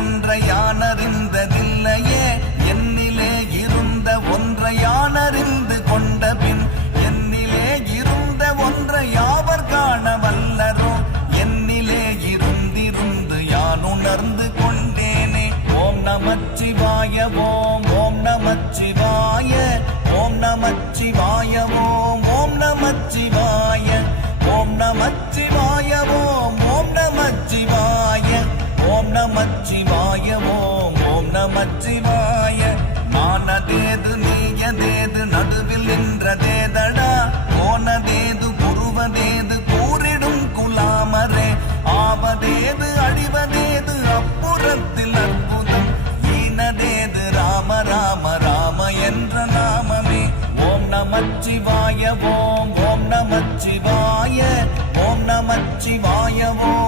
ஒன்றை யானறிந்ததில்லையே என்னிலே இருந்த ஒன்றை யானறிந்து கொண்ட பின் என்னிலே இருந்த ஒன்றை யாவர் காண வல்லரோ என்னிலே இருந்திருந்து யான் உணர்ந்து கொண்டேனே. ஓம் நமச்சிவாய ஓம் ஓம் நமச்சிவாய ஓம் நமச்சிவாய ஓம் ஓம் நமச்சிவாய ஓம் நமச்சிவாய ஓம் ஓம் நமச்சிவாய ஓம் நமச்சிவாய ஓம் ஓம் நமச்சிவாய. மானதேது நீயதேது நடுவில் நின்றதேதடா போனதேது புருவதேது கூறிடும் குலாமரே ஆவதேது அழிவதேது அப்புறத்தில் அற்புதம் ஈனதேது ராம ராம ராம என்ற நாமமே. ஓம் நமச்சிவாய ஓம் ஓம் நமச்சிவாய ஓம் நமச்சிவாய ஓம்